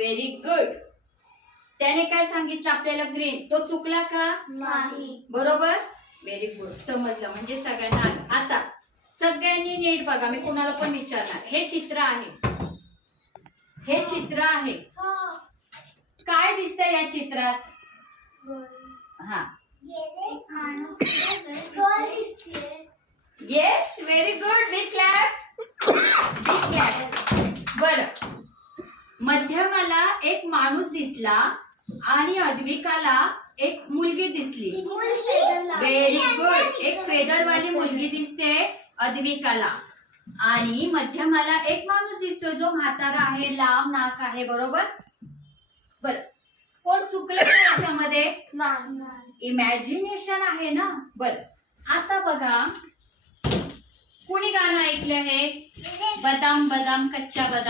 Very good. त्याने काय सांगितलं आपल्याला ग्रीन, तो चुकला का? नाही. बरोबर. व्हेरी गुड, समजलं म्हणजे सगळ्यांना आलं. आता सगळ्यांनी नीट बघा, मी कोणाला पण विचारणार. हे चित्र आहे, हे चित्र आहे. काय दिसतंय या चित्रात? हा, yes, very good. Big clap, big clap. बरं, मध्यमाला एक माणूस दिसला आणि अद्विकाला एक मुलगी दिसली. Very good. एक फेदरवाली मुलगी दिसते अद्विकाला आणि मध्यमाला एक माणूस दिसतोय जो म्हातारा आहे, लांब नाक आहे. बरोबर. बर, कोण चुकलं का याच्यामध्ये? इमॅजिनेशन आहे ना. बर, आता बघा, कुणी गाणं ऐकलं हे? बदाम बदाम कच्चा बदाम.